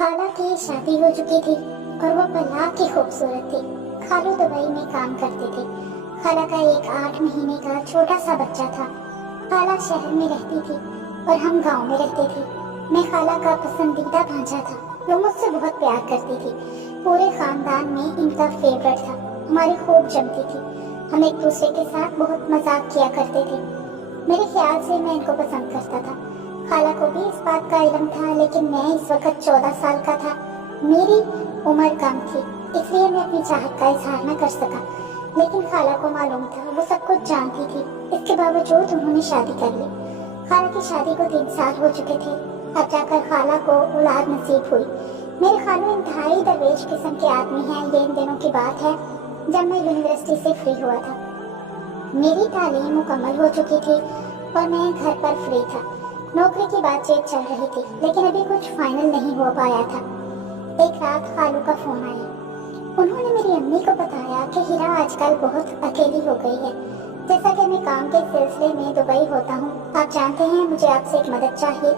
खाला की शादी हो चुकी थी और वो बला की खूबसूरत थी। खालू दुबई में काम करते थे। खाला का एक 8 महीने का छोटा सा बच्चा था। खाला शहर में रहती थी और हम गांव में रहते थे। मैं खाला का पसंदीदा भांजा था। वो मुझसे बहुत प्यार करती थी। पूरे खानदान में इनका फेवरेट था। हमारी खूब जमती थी। हम एक दूसरे के साथ बहुत मजाक किया करते थे। मेरे ख्याल से मैं इनको पसंद करता था। खाला को भी इस बात का इल्म था, लेकिन मैं इस वक्त 14 साल का था। मेरी उम्र कम थी, इसलिए मैं अपनी चाहत का इजहार न कर सका। लेकिन खाला को मालूम था, वो सब कुछ जानती थी। इसके बावजूद उन्होंने शादी कर ली। खाला की शादी को 3 साल हो चुके थे। अब जाकर खाला को औलाद नसीब हुई। मेरे खालू इंतहाई दरवेश किस्म के आदमी हैं। ये इन दिनों की बात है जब मैं यूनिवर्सिटी से फ्री हुआ था। मेरी तालीम मुकम्मल हो चुकी थी और मैं घर पर फ्री था। नौकरी की बातचीत चल रही थी, लेकिन अभी कुछ फाइनल नहीं हो पाया था। एक रात खालू का फोन आया। उन्होंने मेरी अम्मी को बताया कि हीरा आजकल बहुत अकेली हो गई है। जैसा कि मैं काम के सिलसिले में दुबई होता हूँ, आप जानते हैं मुझे आपसे एक मदद चाहिए।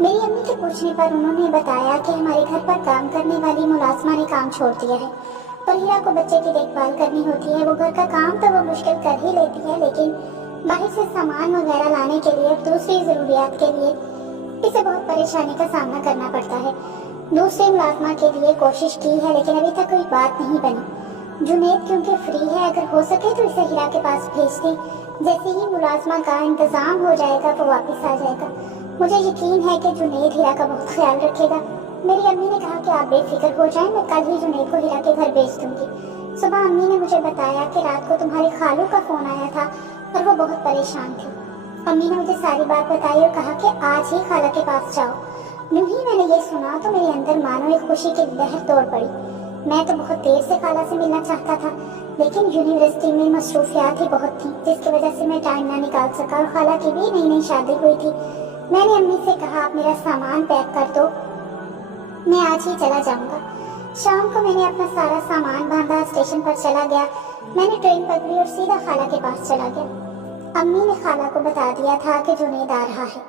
मेरी अम्मी के पूछने पर उन्होंने बताया कि हमारे घर पर काम करने वाली मुलाजमा ने काम छोड़ दिया है और हीरा को बच्चे की देखभाल करनी होती है। वो घर का काम तो वो मुश्किल कर ही लेती है, लेकिन बाहर से सामान वगैरह लाने के लिए और दूसरी जरूरियात के लिए इसे बहुत परेशानी का सामना करना पड़ता है। दूसरी मुलाजमा के लिए कोशिश की है, लेकिन अभी तक कोई बात नहीं बनी। जुनैद क्योंकि फ्री है, अगर हो सके तो इसे हीरा के पास भेज दें। जैसे ही मुलाजमा का इंतजाम हो जाएगा तो वापस आ जाएगा। मुझे यकीन है कि जुनैद हीरा का बहुत ख्याल रखेगा। मेरी अम्मी ने कहा कि आप बेफिक्र हो जाएं, मैं कल ही जुनैद को हीरा के घर भेज दूंगी। सुबह अम्मी ने मुझे बताया कि रात को तुम्हारे खालू का फोन आया था और वो बहुत परेशान थे। अम्मी ने मुझे सारी बात बताई और कहा कि आज ही खाला के पास जाओ। यूं ही मैंने ये सुना तो मेरे अंदर मानो एक खुशी की लहर दौड़ पड़ी। मैं तो बहुत देर से खाला से मिलना चाहता था, लेकिन यूनिवर्सिटी में मसरूफियात ही बहुत थी, जिसकी वजह से मैं टाइम ना निकाल सका। और खाला की भी नई नई शादी हुई थी। मैंने अम्मी से कहा, आप मेरा सामान पैक कर दो, मैं आज ही चला जाऊंगा। शाम को मैंने अपना सारा सामान बांधा, स्टेशन पर चला गया। मैंने ट्रेन पकड़ी और सीधा खाला के पास चला गया। अम्मी ने खाला को बता दिया था कि जुनैद आ रहा है,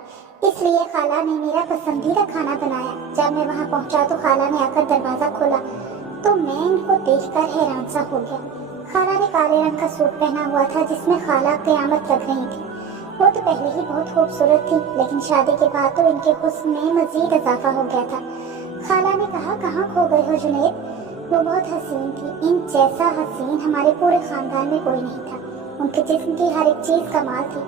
इसलिए खाला ने मेरा पसंदीदा खाना बनाया। जब मैं वहां पहुंचा तो खाला ने आकर दरवाजा खोला तो मैं इनको देखकर हैरान सा हो गया। खाला ने काले रंग का सूट पहना हुआ था, जिसमें खाला क़यामत लग रही थी। वो तो पहले ही बहुत खूबसूरत थी, लेकिन शादी के बाद तो इनके हुस्न में मजीद इजाफा हो गया था। खाला ने कहा, कहाँ खो गए हो जुनैद? वो बहुत हसीन थी। इन जैसा हसीन हमारे पूरे खानदान में कोई नहीं था। उनके जिस्म की हर एक चीज कमाल थी।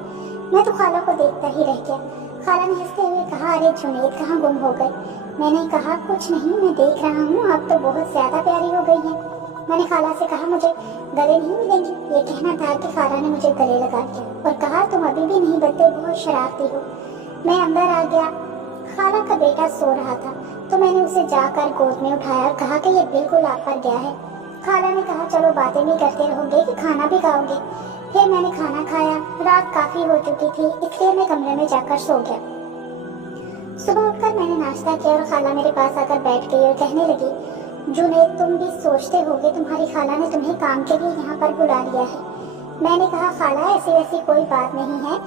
मैं तो खाला को देखता ही रह गया। खाला ने हंसते हुए कहा, अरे जुनैद कहाँ गुम हो गए? मैंने कहा, कुछ नहीं, मैं देख रहा हूँ, आप तो बहुत ज्यादा प्यारी हो गई हैं। मैंने खाला से कहा, मुझे गले नहीं मिलेंगे? ये कहना था कि खाला ने मुझे गले लगा दिया और कहा, तुम अभी भी नहीं बदले, बहुत शरारती हो। मैं अंदर आ गया। खाला का बेटा सो रहा था तो मैंने उसे जाकर गोद में उठाया और कहा कि ये बिल्कुल आप पर गया है। खाला ने कहा, चलो बातें भी करते रहोगे कि खाना भी खाओगे? फिर मैंने खाना खाया। रात काफी हो चुकी थी, इसलिए मैं कमरे में जाकर सो गया। सुबह उठकर मैंने नाश्ता किया और खाला मेरे पास आकर बैठ गई और कहने लगी, जुनैद तुम भी सोचते होगे तुम्हारी खाला ने तुम्हें काम के लिए यहाँ पर बुला लिया है। मैंने कहा, खाला ऐसी वैसी कोई बात नहीं है,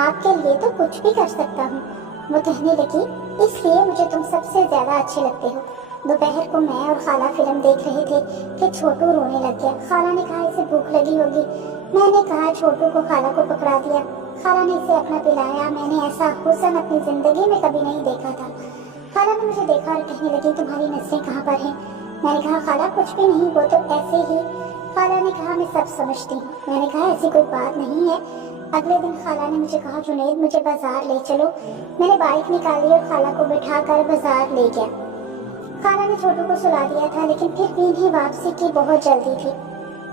आपके लिए तो कुछ भी कर सकता हूँ। वो कहने लगी, इसलिए मुझे तुम सबसे ज्यादा अच्छे लगते हो। दोपहर को मैं और खाला फिल्म देख रहे थे कि छोटू रोने लग गया। खाला ने कहा, इसे भूख लगी होगी। मैंने कहा, छोटू को खाला को पकड़ा दिया। खाला ने इसे अपना पिलाया। मैंने ऐसा हुस्न अपनी जिंदगी में कभी नहीं देखा था। खाला ने मुझे देखा और कहने लगी, तुम्हारी नसें कहाँ पर हैं? मैंने कहा, खाला कुछ भी नहीं, वो तो ऐसे ही। खाला ने कहा, मैं सब समझती हूँ। मैंने कहा, ऐसी कोई बात नहीं है। अगले दिन खाला ने मुझे कहा, जुनैद मुझे बाजार ले चलो। मैंने बाइक निकाली और खाला को बिठाकर बाजार ले गया। खाला ने छोटू को सुला दिया था, लेकिन फिर भी इन्हें वापसी की बहुत जल्दी थी।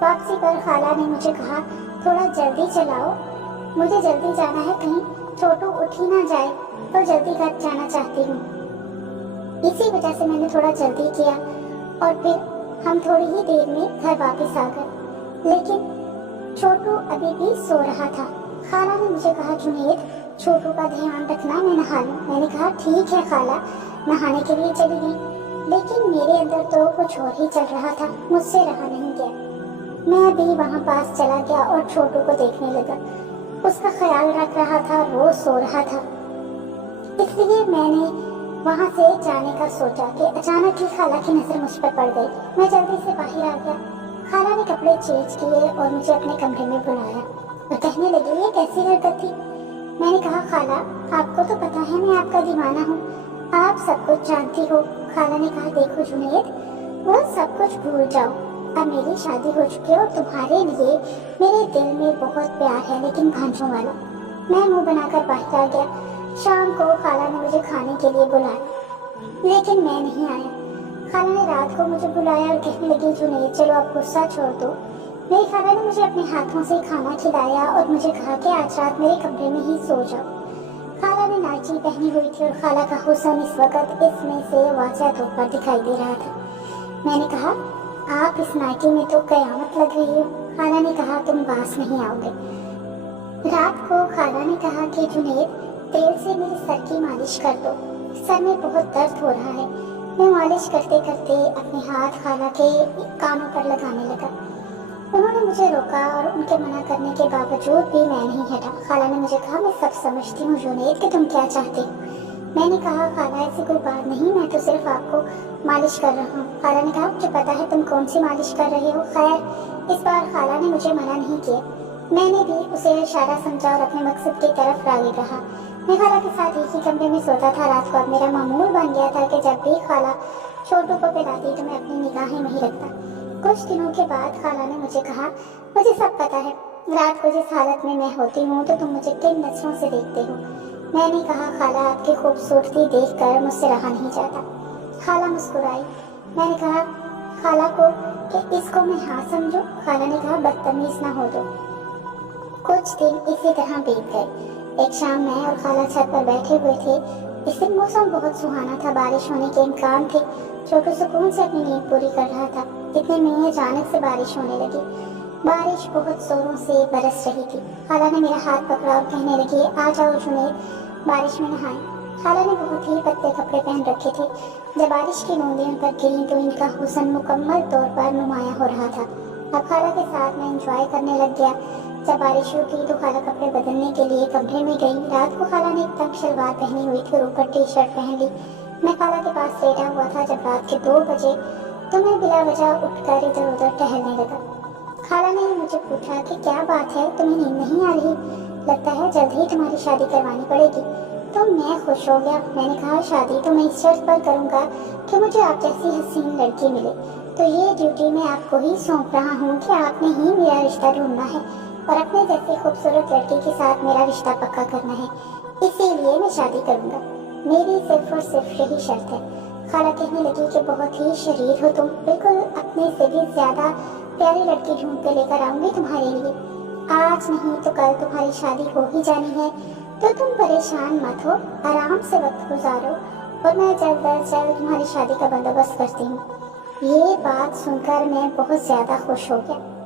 वापसी पर खाला ने मुझे कहा, थोड़ा जल्दी चलाओ, मुझे जल्दी जाना है, कहीं छोटू उठ ही ना जाए, तो जल्दी घर जाना चाहती हूँ। इसी वजह से मैंने थोड़ा जल्दी किया और फिर हम थोड़ी ही देर में घर वापस आ गए, लेकिन छोटू अभी भी सो रहा था। खाला ने मुझे कहा, जुनैद छोटू का ध्यान रखना, मैं नहा लूं। मैंने कहा, ठीक है खाला। नहाने के लिए चली गई, लेकिन मेरे अंदर तो कुछ और ही चल रहा था, मुझसे रहा नहीं गया। मैं भी वहाँ पास चला गया और छोटू को देखने लगा। उसका ख्याल रख रहा था, वो सो रहा था, इसलिए मैंने वहाँ से जाने का सोचा कि अचानक ही खाला की नजर मुझ पर पड़ गई। मैं जल्दी से बाहर आ गया। खाला ने कपड़े चेंज किए और मुझे अपने कमरे में बुलाया और कहने लगी, ये कैसी हरकत थी? मैंने कहा, खाला आपको तो पता है मैं आपका दीवाना हूँ, आप सब कुछ जानती हो। खाला ने कहा, देखो जुनैद, वो सब कुछ भूल जाओ, अब मेरी शादी हो चुकी है और तुम्हारे लिए मेरे दिल में बहुत प्यार है, लेकिन भांजों वाला। मैं मुंह बनाकर बाहर आ गया। शाम को खाला ने मुझे खाने के लिए बुलाया, लेकिन मैं नहीं आया। खाला ने रात को मुझे बुलाया और कहने लगी, जुनैद चलो अब गुस्सा छोड़ दो। मेरी खाला ने मुझे अपने हाथों से खाना खिलाया और मुझे कहा कि आज रात मेरे कमरे में ही सो जाओ। खाला ने नाइटी पहनी हुई थी और खाला का हुस्न इस वक्त इसमें से वाज़ह तौर पर दिखाई दे रहा था। मैंने कहा, आप इस नाइटी में तो कयामत लग रही हो। खाला ने कहा, तुम पास नहीं आओगे। रात को खाला ने कहा कि जुनैद तेल से मेरे सर की मालिश कर दो, सर में बहुत दर्द हो रहा है। मैं मालिश करते करते अपने हाथ खाला के कानों पर लगाने लगा। उन्होंने मुझे रोका और उनके मना करने के बावजूद भी मैं नहीं हटा। खाला ने मुझे कहा, मैं सब समझती हूँ जुनैद कि तुम क्या चाहते हो। मैंने कहा, खाला ऐसी कोई बात नहीं, मैं तो सिर्फ आपको मालिश कर रहा हूँ। खाला ने कहा, मुझे पता है तुम कौन सी मालिश कर रहे हो। खैर इस बार खाला ने मुझे मना नहीं किया। मैंने भी उसे इशारा समझा और अपने मकसद की तरफ राग़िब रहा। मैं खाला के साथ एक ही कमरे में सोता था। रात को अब मेरा मामूल बन गया था कि जब भी खाला छोटू को पिलाती तो मैं अपनी निगाहें वहीं रखता। कुछ दिनों के बाद खाला ने मुझे कहा, मुझे सब पता है, रात को जिस हालत में मैं होती हूँ तो तुम मुझे किन नजरों से देखते हो। मैंने कहा, खाला आपकी खूबसूरती देखकर मुझसे रहा नहीं जाता। खाला मुस्कुराई। मैंने कहा खाला को कि इसको मैं हाँ समझूं। खाला ने कहा, बदतमीज ना हो दो। कुछ दिन इसी तरह बीत गए। एक शाम मैं और खाला छत पर बैठे हुए थे। इस दिन मौसम बहुत सुहाना था, बारिश होने के इम्कान थे। छोटू सुकून से अपनी नींद पूरी कर रहा था। इतने में अचानक से बारिश होने लगी। बारिश बहुत जोरों से बरस रही थी। खाला ने मेरा हाथ पकड़ा और कहने लगी, आ जाओ जुनैद, बारिश में नहाएं। खाला ने बहुत ही पतले कपड़े पहन रखे थे। जब बारिश की बूंदें उन पर गिरी तो इनका हुस्न मुकम्मल तौर पर नुमाया हो रहा था। अब खाला के साथ मैं एंजॉय करने लग गया। जब बारिश रुकी तो खाला कपड़े बदलने के लिए कमरे में गई। रात को खाला ने एक तंग शलवार पहनी हुई थी और ऊपर टी शर्ट पहन ली। मैं खाला के पास लेटा हुआ था। जब रात के 2 बजे तो मैं बिला वजह उठकर इधर उधर टहलने लगा। खाला ने मुझे पूछा कि क्या बात है, तुम्हें नींद नहीं आ रही? लगता है जल्द ही तुम्हारी शादी करवानी पड़ेगी। तो मैं खुश हो गया। मैंने कहा, शादी तो मैं इस शर्त पर करूँगा कि मुझे आप जैसी हसीन लड़की मिले। तो ये ड्यूटी मैं आपको ही सौंप रहा हूँ कि आपने ही मेरा रिश्ता ढूंढना है और अपने जैसी खूबसूरत लड़की के साथ मेरा रिश्ता पक्का करना है। इसीलिए मैं शादी करूँगा। मेरी सिर्फ और सिर्फ यही शर्त है। खाला कहने लगी कि बहुत ही शरीर हो तुम, बिल्कुल अपने से भी ज्यादा प्यारी लड़की ढूंढ कर लेकर आऊंगी तुम्हारे लिए। आज नहीं तो कल तुम्हारी शादी हो ही जानी है, तो तुम परेशान मत हो, आराम से वक्त गुजारो और मैं जल्द अज जल्द तुम्हारी शादी का बंदोबस्त करती हूँ। ये बात सुनकर मैं बहुत ज्यादा खुश हो गया।